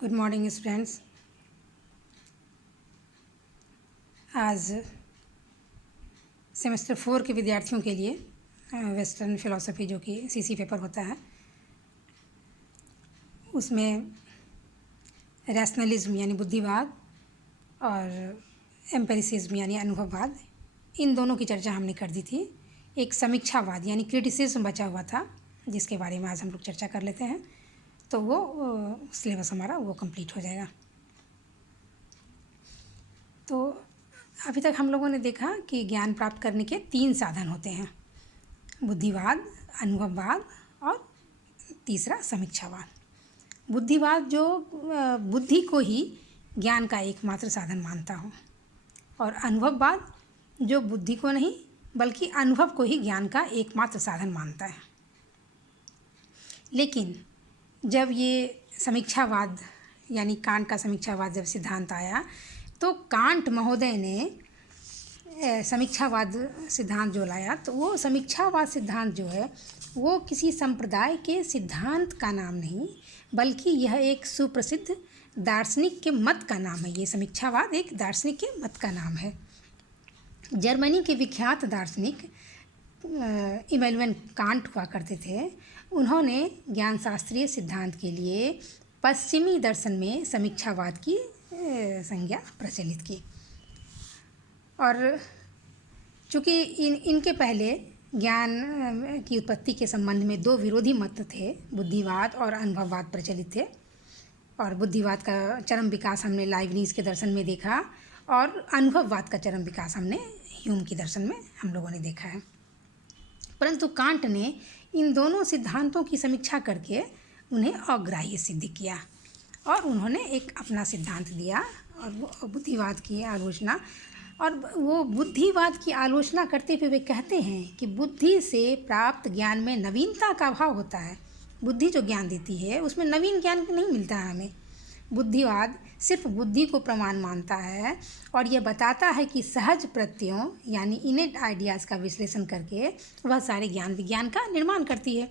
Good morning students. आज semester 4 के विद्यार्थियों के लिए वेस्टर्न फ़िलॉसफ़ी जो कि सीसी पेपर होता है उसमें रैशनलिज्म यानी बुद्धिवाद और एम्पिरिसिज्म यानी अनुभववाद, इन दोनों की चर्चा हमने कर दी थी। एक समीक्षावाद यानी क्रिटिसिज्म बचा हुआ था जिसके बारे में आज हम लोग चर्चा कर लेते हैं, तो वो सिलेबस हमारा वो कंप्लीट हो जाएगा। तो अभी तक हम लोगों ने देखा कि ज्ञान प्राप्त करने के 3 साधन होते हैं, बुद्धिवाद, अनुभववाद और तीसरा समीक्षावाद। बुद्धिवाद जो बुद्धि को ही ज्ञान का एकमात्र साधन मानता हो, और अनुभववाद जो बुद्धि को नहीं बल्कि अनुभव को ही ज्ञान का एकमात्र साधन मानता है। लेकिन जब ये समीक्षावाद यानी कांट का समीक्षावाद जब सिद्धांत आया, तो कांट महोदय ने समीक्षावाद सिद्धांत जो लाया, तो वो समीक्षावाद सिद्धांत जो है वो किसी संप्रदाय के सिद्धांत का नाम नहीं बल्कि यह एक सुप्रसिद्ध दार्शनिक के मत का नाम है। ये समीक्षावाद एक दार्शनिक के मत का नाम है। जर्मनी के विख्यात दार्शनिक इमैनुएल कांट हुआ करते थे। उन्होंने ज्ञान शास्त्रीय सिद्धांत के लिए पश्चिमी दर्शन में समीक्षावाद की संज्ञा प्रचलित की, और चूँकि इनके पहले ज्ञान की उत्पत्ति के संबंध में 2 विरोधी मत थे, बुद्धिवाद और अनुभववाद प्रचलित थे। और बुद्धिवाद का चरम विकास हमने लाइबनिज के दर्शन में देखा, और अनुभववाद का चरम विकास हमने ह्यूम के दर्शन में हम लोगों ने देखा है। परंतु कांट ने इन दोनों सिद्धांतों की समीक्षा करके उन्हें अग्राह्य सिद्ध किया, और उन्होंने एक अपना सिद्धांत दिया और वो बुद्धिवाद की आलोचना। और वो बुद्धिवाद की आलोचना करते हुए वे कहते हैं कि बुद्धि से प्राप्त ज्ञान में नवीनता का अभाव होता है। बुद्धि जो ज्ञान देती है उसमें नवीन ज्ञान नहीं मिलता है हमें। बुद्धिवाद सिर्फ बुद्धि को प्रमाण मानता है और यह बताता है कि सहज प्रत्ययों यानी इनेट आइडियाज़ का विश्लेषण करके वह सारे ज्ञान विज्ञान का निर्माण करती है।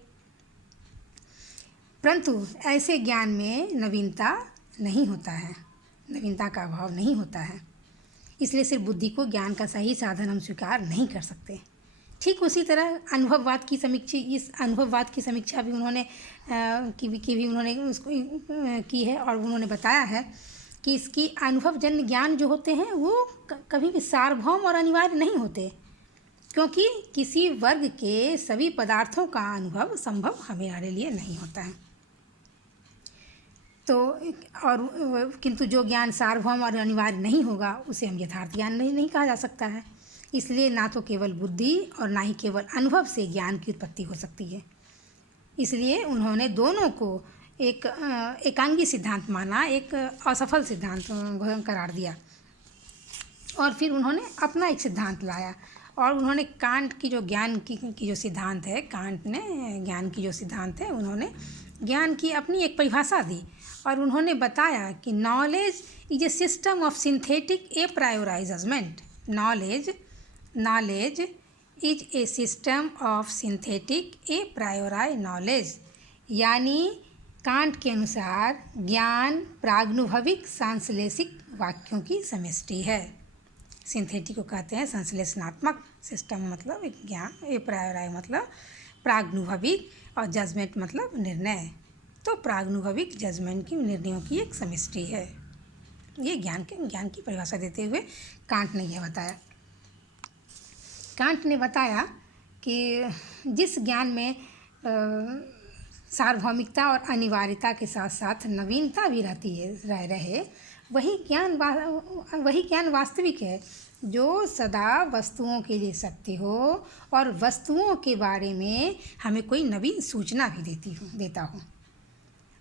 परंतु ऐसे ज्ञान में नवीनता नहीं होता है, नवीनता का अभाव नहीं होता है, इसलिए सिर्फ बुद्धि को ज्ञान का सही साधन हम स्वीकार नहीं कर सकते। ठीक उसी तरह अनुभववाद की समीक्षा भी उन्होंने की भी उन्होंने उसको की है, और उन्होंने बताया है कि इसकी अनुभवजन्य ज्ञान जो होते हैं वो कभी भी सार्वभौम और अनिवार्य नहीं होते, क्योंकि किसी वर्ग के सभी पदार्थों का अनुभव संभव हमारे लिए नहीं होता है। तो और किंतु जो ज्ञान सार्वभौम और अनिवार्य नहीं होगा उसे हम यथार्थ ज्ञान नहीं कहा जा सकता है। इसलिए ना तो केवल बुद्धि और ना ही केवल अनुभव से ज्ञान की उत्पत्ति हो सकती है। इसलिए उन्होंने दोनों को एक एकांगी सिद्धांत माना, एक असफल सिद्धांत करार दिया, और फिर उन्होंने अपना एक सिद्धांत लाया। और उन्होंने कांट की जो ज्ञान की जो सिद्धांत है, कांट ने ज्ञान की जो सिद्धांत है, उन्होंने ज्ञान की अपनी एक परिभाषा दी, और उन्होंने बताया कि knowledge is a system of synthetic a priori judgement. Knowledge is a system of synthetic a priori knowledge, यानी कांट के अनुसार ज्ञान प्रागनुभविक सांश्लेषिक वाक्यों की समष्टि है। सिंथेटिक को कहते हैं संश्लेषणात्मक सिस्टम, मतलब एक ज्ञान, ए प्रायोराई मतलब प्रागनुभविक, और जजमेंट मतलब निर्णय। तो प्रागनुभविक जजमेंट की निर्णयों की एक समष्टि है। ये ज्ञान की परिभाषा देते हुए कांट ने यह बताया। कांट ने बताया कि जिस ज्ञान में सार्वभौमिकता और अनिवार्यता के साथ साथ नवीनता भी रहे वही ज्ञान वास्तविक है, जो सदा वस्तुओं के लिए सत्य हो और वस्तुओं के बारे में हमें कोई नवीन सूचना भी देता हो।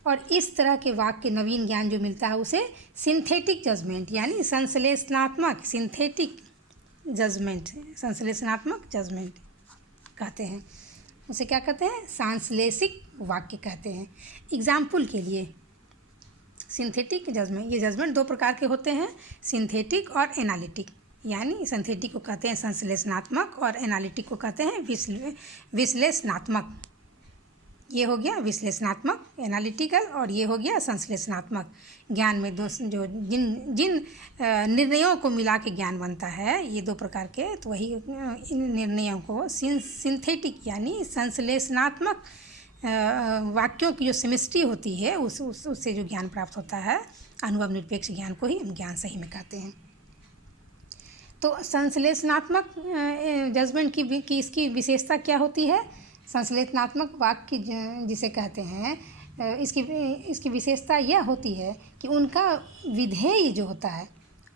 और इस तरह के वाक्य नवीन ज्ञान जो मिलता है उसे सिंथेटिक जजमेंट यानी संश्लेषणात्मक जजमेंट कहते हैं। उसे क्या कहते हैं? सांश्लेषिक वाक्य कहते हैं। एग्जाम्पल के लिए सिंथेटिक जजमेंट, ये जजमेंट 2 प्रकार के होते हैं, सिंथेटिक और एनालिटिक। यानी सिंथेटिक को कहते हैं संश्लेषणात्मक और एनालिटिक को कहते हैं विश्लेषणात्मक। ये हो गया विश्लेषणात्मक एनालिटिकल, और ये हो गया संश्लेषणात्मक। ज्ञान में दो जो जिन जिन निर्णयों को मिला के ज्ञान बनता है, ये दो प्रकार के, तो वही इन निर्णयों को सिंथेटिक यानी संश्लेषणात्मक वाक्यों की जो सेमिस्ट्री होती है उससे जो ज्ञान प्राप्त होता है, अनुभव निरपेक्ष ज्ञान को ही हम ज्ञान सही में कहते हैं। तो संश्लेषणात्मक जजमेंट की इसकी विशेषता क्या होती है? संश्लेषणात्मक वाक्य जिसे कहते हैं, इसकी विशेषता यह होती है कि उनका विधेय जो होता है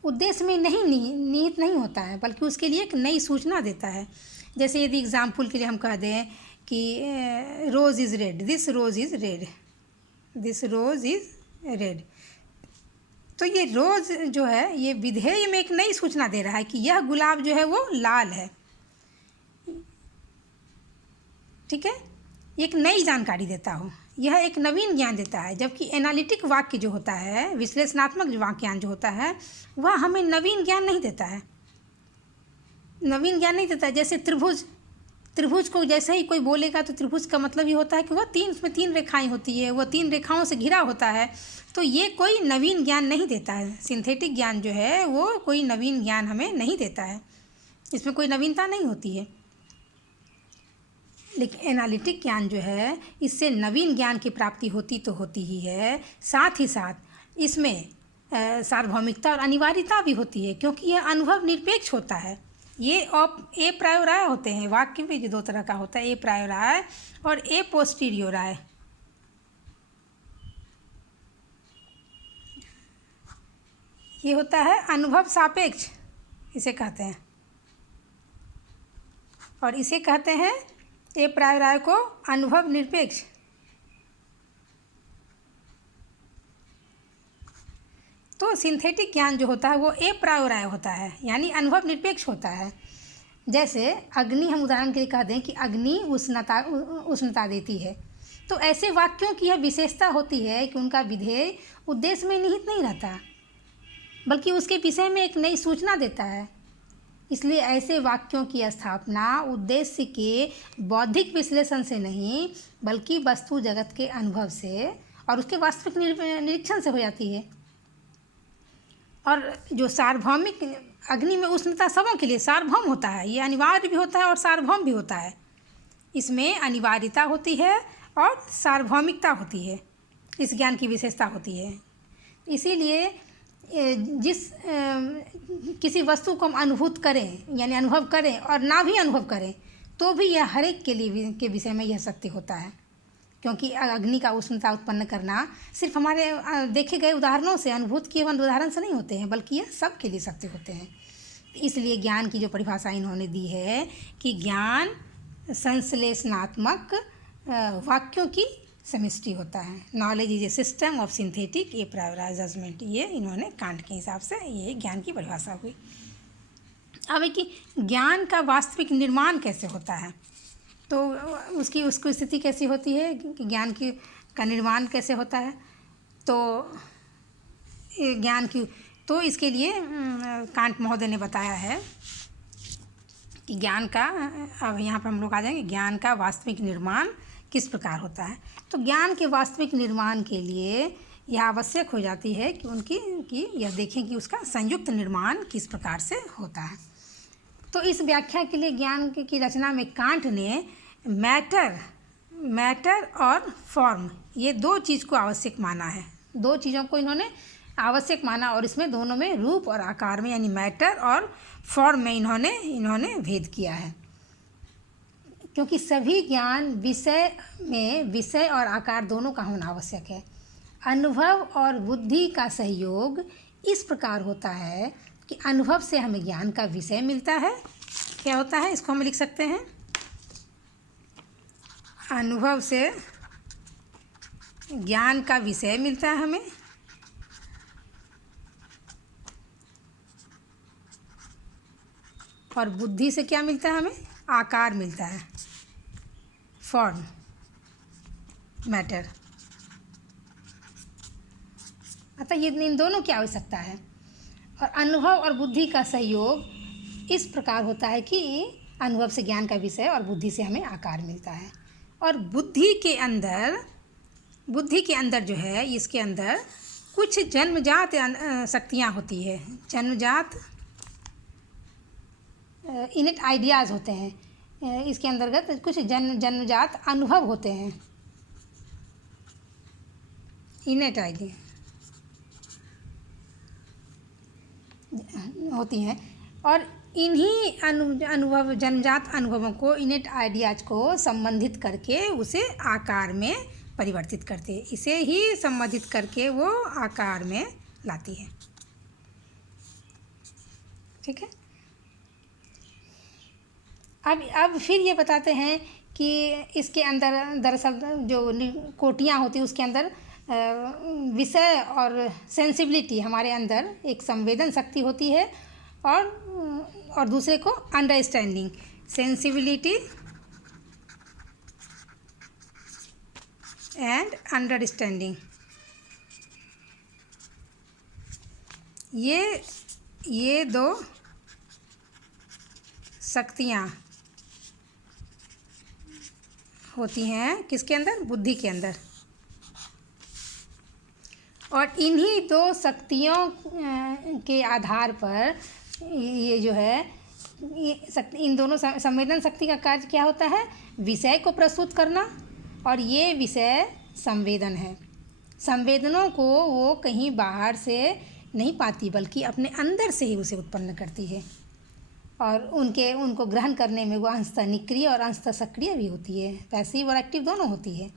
उद्देश्य में निहित नहीं होता है, बल्कि उसके लिए एक नई सूचना देता है। जैसे यदि एग्जाम्पल के लिए हम कह दें कि rose is red, this rose is red, this rose is red, तो ये रोज़ जो है ये विधेय में एक नई सूचना दे रहा है कि यह गुलाब जो है वो लाल है। ठीक है, एक नई जानकारी देता हो, यह एक नवीन ज्ञान देता है। जबकि एनालिटिक वाक्य जो होता है, विश्लेषणात्मक जो वाक्यांश जो होता है, वह हमें नवीन ज्ञान नहीं देता है, नवीन ज्ञान नहीं देता है। जैसे त्रिभुज को जैसे ही कोई बोलेगा तो त्रिभुज का मतलब ये होता है कि वह उसमें 3 रेखाएं होती है, वह 3 रेखाओं से घिरा होता है, तो ये कोई नवीन ज्ञान नहीं देता है। सिंथेटिक ज्ञान जो है वो कोई नवीन ज्ञान हमें नहीं देता है, इसमें कोई नवीनता नहीं होती है। लेकिन एनालिटिक ज्ञान जो है, इससे नवीन ज्ञान की प्राप्ति होती तो होती ही है, साथ ही साथ इसमें सार्वभौमिकता और अनिवार्यता भी होती है, क्योंकि यह अनुभव निरपेक्ष होता है। ये ए प्रायोराय होते हैं, वाक्य भी जो 2 तरह का होता है, ए प्रायोराय और ए पोस्टीरियोराय। ये होता है अनुभव सापेक्ष, इसे कहते हैं, और इसे कहते हैं ए प्रायोराय को अनुभव निरपेक्ष। तो सिंथेटिक ज्ञान जो होता है वो ए प्रायोराय होता है, यानी अनुभव निरपेक्ष होता है। जैसे अग्नि, हम उदाहरण के लिए कह दें कि अग्नि उष्णता देती है, तो ऐसे वाक्यों की यह विशेषता होती है कि उनका विधेय उद्देश्य में निहित नहीं रहता, बल्कि उसके विषय में एक नई सूचना देता है। इसलिए ऐसे वाक्यों की स्थापना उद्देश्य के बौद्धिक विश्लेषण से नहीं, बल्कि वस्तु जगत के अनुभव से और उसके वास्तविक निरीक्षण से हो जाती है। और जो सार्वभौमिक, अग्नि में उष्णता सबों के लिए सार्वभौम होता है, ये अनिवार्य भी होता है और सार्वभौम भी होता है। इसमें अनिवार्यता होती है और सार्वभौमिकता होती है, इस ज्ञान की विशेषता होती है। इसीलिए किसी वस्तु को हम अनुभूत करें यानी अनुभव करें और ना भी अनुभव करें, तो भी यह हर एक के लिए के विषय में यह सत्य होता है, क्योंकि अग्नि का उष्णता उत्पन्न करना सिर्फ हमारे देखे गए उदाहरणों से, अनुभूत किए हुए उदाहरण से नहीं होते हैं, बल्कि यह सब के लिए सत्य होते हैं। इसलिए ज्ञान की जो परिभाषा इन्होंने दी है कि ज्ञान संश्लेषणात्मक वाक्यों की सेमिस्ट्री होता है। Knowledge is a system of synthetic a priori judgement, ये इन्होंने कांट के हिसाब से ये ज्ञान की परिभाषा हुई। अब कि ज्ञान का वास्तविक निर्माण कैसे होता है, तो उसकी स्थिति कैसी होती है कि ज्ञान का निर्माण कैसे होता है। तो ज्ञान की, तो इसके लिए कांट महोदय ने बताया है कि ज्ञान का, अब यहाँ पर हम लोग आ जाएंगे, ज्ञान का वास्तविक निर्माण किस प्रकार होता है। तो ज्ञान के वास्तविक निर्माण के लिए यह आवश्यक हो जाती है कि यह देखें कि उसका संयुक्त निर्माण किस प्रकार से होता है। तो इस व्याख्या के लिए ज्ञान की रचना में कांट ने मैटर और फॉर्म, ये 2 चीज़ को आवश्यक माना है। 2 चीज़ों को इन्होंने आवश्यक माना, और इसमें दोनों में रूप और आकार में यानी मैटर और फॉर्म में इन्होंने भेद किया है। क्योंकि सभी ज्ञान विषय और आकार दोनों का होना आवश्यक है। अनुभव और बुद्धि का सहयोग इस प्रकार होता है कि अनुभव से हमें ज्ञान का विषय मिलता है। क्या होता है, इसको हम लिख सकते हैं, अनुभव से ज्ञान का विषय मिलता है हमें, और बुद्धि से क्या मिलता है हमें, आकार मिलता है, फॉर्म, मैटर। अतः ये इन दोनों की आवश्यकता है। और अनुभव और बुद्धि का सहयोग इस प्रकार होता है कि अनुभव से ज्ञान का विषय और बुद्धि से हमें आकार मिलता है। और बुद्धि के अंदर जो है, इसके अंदर कुछ जन्मजात शक्तियाँ होती है, जन्मजात इनेट आइडियाज़ होते हैं। इसके अंतर्गत कुछ जन्मजात अनुभव होते हैं, इनेट आइडिया होती हैं। और इन्हीं अनुभव, जन्मजात अनुभवों को, इनेट आइडियाज को संबंधित करके उसे आकार में परिवर्तित करते हैं, इसे ही संबंधित करके वो आकार में लाती है। ठीक है। अब फिर ये बताते हैं कि इसके अंदर दरअसल जो कोटियाँ होती हैं उसके अंदर विषय और सेंसिबिलिटी, हमारे अंदर एक संवेदन शक्ति होती है और दूसरे को अंडरस्टैंडिंग, सेंसिबिलिटी एंड अंडरस्टैंडिंग। ये दो शक्तियाँ होती हैं किसके अंदर? बुद्धि के अंदर। और इन्हीं दो शक्तियों के आधार पर ये जो है, इन दोनों संवेदन शक्ति का कार्य क्या होता है? विषय को प्रस्तुत करना, और ये विषय संवेदन है। संवेदनों को वो कहीं बाहर से नहीं पाती, बल्कि अपने अंदर से ही उसे उत्पन्न करती है, और उनको ग्रहण करने में वो अंशतः निष्क्रिय और अंशतः सक्रिय भी होती है, पैसिव और एक्टिव दोनों होती है।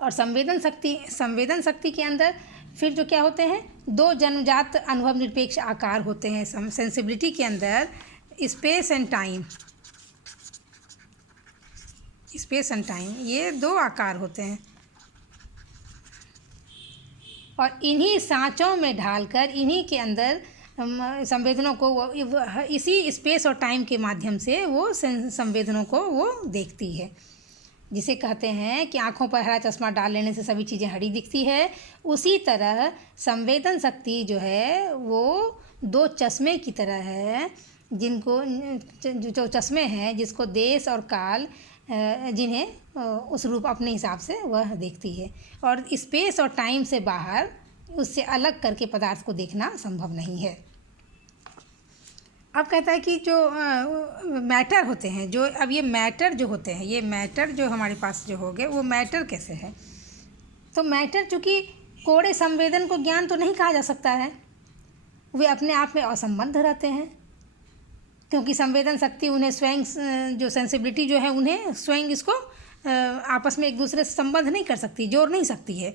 और संवेदन शक्ति के अंदर फिर जो क्या होते हैं? दो जन्मजात अनुभव निरपेक्ष आकार होते हैं। सेंसिबिलिटी के अंदर स्पेस एंड टाइम, ये दो आकार होते हैं, और इन्हीं सांचों में ढालकर इन्हीं के अंदर संवेदनों को वो इसी स्पेस और टाइम के माध्यम से वो संवेदनों को वो देखती है। जिसे कहते हैं कि आँखों पर हरा चश्मा डाल लेने से सभी चीज़ें हरी दिखती है, उसी तरह संवेदन शक्ति जो है वो दो चश्मे की तरह है, जिनको जो चश्मे हैं, जिसको देश और काल जिन्हें उस रूप अपने हिसाब से वह देखती है, और स्पेस और टाइम से बाहर उससे अलग करके पदार्थ को देखना संभव नहीं है। अब कहता है कि जो मैटर होते हैं, जो अब ये मैटर जो होते हैं, ये मैटर जो हमारे पास जो हो गए, वो मैटर कैसे है? तो मैटर चूँकि कोड़े संवेदन को ज्ञान तो नहीं कहा जा सकता है, वे अपने आप में असंबद्ध रहते हैं, क्योंकि संवेदन शक्ति उन्हें स्वयं, जो सेंसिबिलिटी जो है उन्हें स्वयं इसको आपस में एक दूसरे से संबंध नहीं कर सकती, जोड़ नहीं सकती है।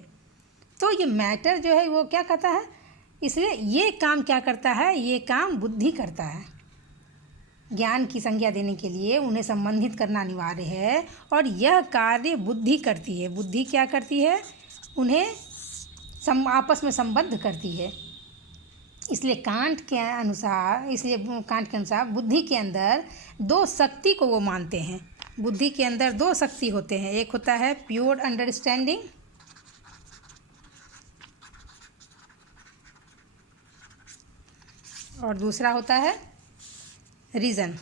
तो ये मैटर जो है वो क्या कहता है? इसलिए ये काम क्या करता है? ये काम बुद्धि करता है। ज्ञान की संज्ञा देने के लिए उन्हें संबंधित करना अनिवार्य है, और यह कार्य बुद्धि करती है। बुद्धि क्या करती है? उन्हें आपस में संबद्ध करती है। इसलिए कांट के अनुसार बुद्धि के अंदर दो शक्ति को वो मानते हैं। बुद्धि के अंदर दो शक्ति होते हैं, एक होता है प्योर अंडरस्टैंडिंग, और दूसरा होता है रीज़न।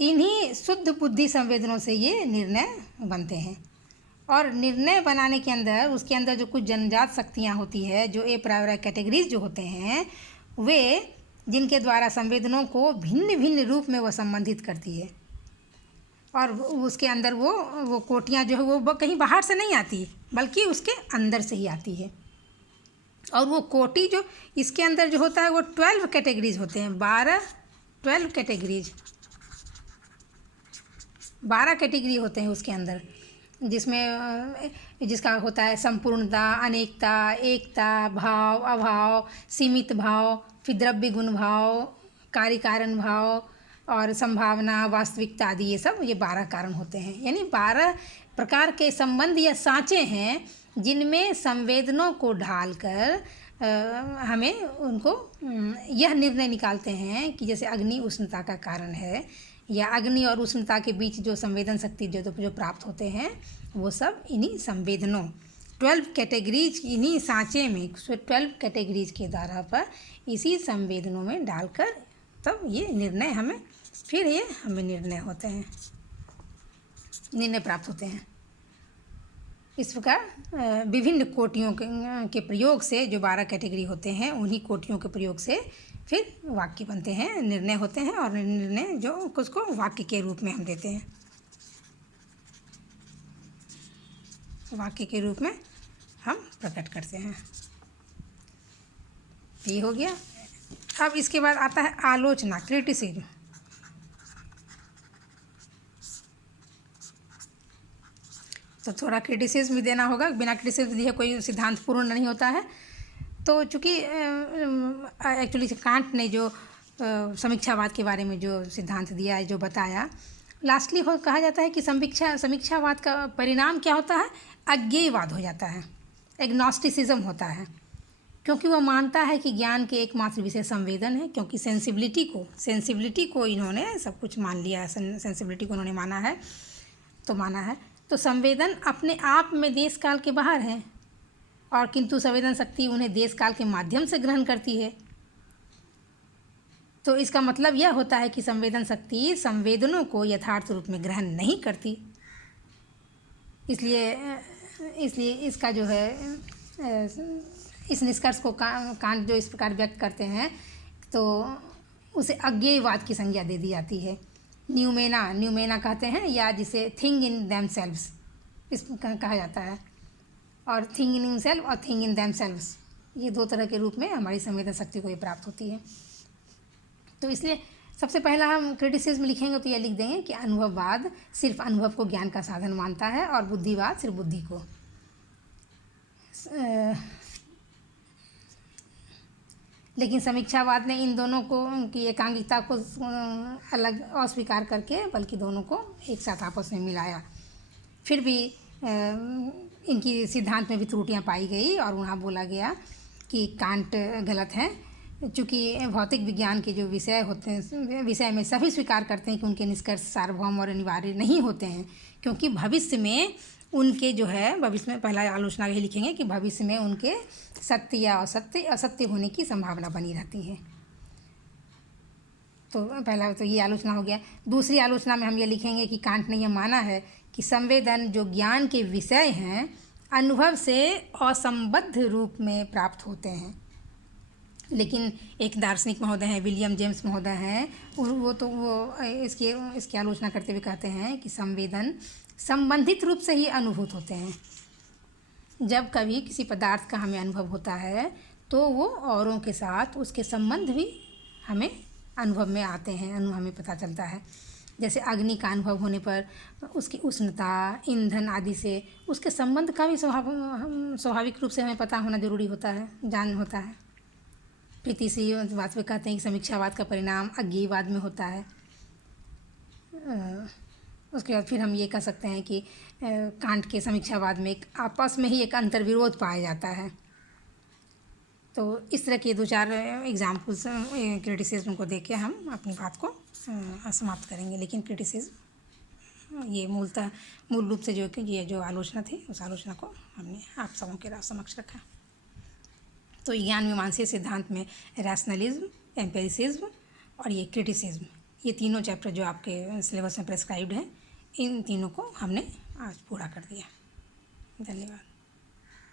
इन्हीं शुद्ध बुद्धि संवेदनों से ये निर्णय बनते हैं, और निर्णय बनाने के अंदर उसके अंदर जो कुछ जन्मजात शक्तियाँ होती है, जो ए प्रायोरिटी कैटेगरीज जो होते हैं, वे जिनके द्वारा संवेदनों को भिन्न भिन्न रूप में वह संबंधित करती है, और उसके अंदर वो कोटियाँ जो है वो कहीं बाहर से नहीं आती, बल्कि उसके अंदर से ही आती है। और वो कोटि जो इसके अंदर जो होता है वो 12 कैटेगरीज होते हैं, 12 कैटेगरीज, 12 कैटेगरी होते हैं उसके अंदर, जिसका होता है संपूर्णता, अनेकता, एकता, भाव, अभाव, सीमित भाव, फिर द्रव्य गुण भाव, कार्य कारण भाव, और संभावना, वास्तविकता आदि, ये सब ये 12 कारण होते हैं। यानी 12 प्रकार के संबंध या सांचे हैं जिनमें संवेदनों को ढालकर हमें उनको यह निर्णय निकालते हैं कि जैसे अग्नि उष्णता का कारण है, या अग्नि और उष्णता के बीच जो संवेदन शक्ति जो प्राप्त होते हैं, वो सब इन्हीं संवेदनों 12 कैटेगरीज, इन्हीं सांचे में 12 कैटेगरीज के आधार पर इसी संवेदनों में डालकर तब ये निर्णय हमें फिर ये हमें निर्णय प्राप्त होते हैं। इस प्रकार विभिन्न कोटियों के प्रयोग से, जो 12 कैटेगरी होते हैं, उन्हीं कोटियों के प्रयोग से फिर वाक्य बनते हैं, निर्णय होते हैं, और निर्णय जो उसको वाक्य के रूप में हम देते हैं, वाक्य के रूप में हम प्रकट करते हैं। ये हो गया। अब इसके बाद आता है आलोचना, क्रिटिसिज्म। तो थोड़ा क्रिटिसिज्म भी देना होगा, बिना क्रिटिसिज्म दिए कोई सिद्धांत पूर्ण नहीं होता है। तो चूँकि एक्चुअली कांट ने जो समीक्षावाद के बारे में जो सिद्धांत दिया है, जो बताया, लास्टली कहा जाता है कि समीक्षावाद का परिणाम क्या होता है? अज्ञेयवाद हो जाता है, एग्नोस्टिसिज्म होता है, क्योंकि वह मानता है कि ज्ञान के एकमात्र विषय संवेदन है। क्योंकि सेंसिबिलिटी को इन्होंने सब कुछ मान लिया है, सेंसिबिलिटी को इन्होंने माना है। तो संवेदन अपने आप में देश काल के बाहर है, और किंतु संवेदन शक्ति उन्हें देश काल के माध्यम से ग्रहण करती है। तो इसका मतलब यह होता है कि संवेदन शक्ति संवेदनों को यथार्थ रूप में ग्रहण नहीं करती। इसलिए इसका जो है, इस निष्कर्ष को कांट जो इस प्रकार व्यक्त करते हैं, तो उसे अज्ञेयवाद की संज्ञा दे दी जाती है। न्यूमेना कहते हैं, या जिसे थिंग इन देमसेल्व्स इस कहा जाता है। और थिंग इन हिमसेल्फ और थिंग इन देमसेल्व्स, ये दो तरह के रूप में हमारी संवेदन शक्ति को ये प्राप्त होती है। तो इसलिए सबसे पहला हम क्रिटिसिज्म लिखेंगे तो यह लिख देंगे कि अनुभववाद सिर्फ अनुभव को ज्ञान का साधन मानता है, और बुद्धिवाद सिर्फ बुद्धि को। लेकिन समीक्षावाद ने इन दोनों को की एकांगिकता को अलग अस्वीकार करके बल्कि दोनों को एक साथ आपस में मिलाया। फिर भी इनकी सिद्धांत में भी त्रुटियां पाई गई, और वहाँ बोला गया कि कांट गलत हैं। चूँकि भौतिक विज्ञान के जो विषय होते हैं, विषय में सभी स्वीकार करते हैं कि उनके निष्कर्ष सार्वभौम और अनिवार्य नहीं होते हैं, क्योंकि भविष्य में उनके जो है, भविष्य में पहला आलोचना यही लिखेंगे कि भविष्य में उनके सत्य या असत्य होने की संभावना बनी रहती है। तो पहला तो ये आलोचना हो गया। दूसरी आलोचना में हम ये लिखेंगे कि कांट ने यह माना है कि संवेदन जो ज्ञान के विषय हैं, अनुभव से असंबद्ध रूप में प्राप्त होते हैं। लेकिन एक दार्शनिक महोदय हैं, विलियम जेम्स महोदय हैं, वो इसकी आलोचना करते हुए कहते हैं कि संवेदन संबंधित रूप से ही अनुभूत होते हैं। जब कभी किसी पदार्थ का हमें अनुभव होता है, तो वो औरों के साथ उसके संबंध भी हमें अनुभव में आते हैं, हमें पता चलता है। जैसे अग्नि का अनुभव होने पर उसकी उष्णता, ईंधन आदि से उसके संबंध का भी स्वाभाविक रूप से हमें पता होना जरूरी होता है, ज्ञान होता है। प्रीति बात में कहते हैं कि समीक्षावाद का परिणाम अज्ञेयवाद में होता है। उसके बाद फिर हम ये कह सकते हैं कि कांट के समीक्षावाद में एक आपस में ही एक अंतर्विरोध पाया जाता है। तो इस तरह के 2-4 एग्जाम्पल्स क्रिटिसिज्म को देख के हम अपनी बात को समाप्त करेंगे। लेकिन क्रिटिसिज्म ये मूल रूप से जो आलोचना थी, उस आलोचना को हमने आप सबों के समक्ष रखा। तो ज्ञान मीमांसा सिद्धांत में रैशनलिज्म, एम्पिरिसिज्म और ये क्रिटिसिज्म, ये तीनों चैप्टर जो आपके सिलेबस में प्रेस्क्राइब्ड हैं, इन तीनों को हमने आज पूरा कर दिया। धन्यवाद।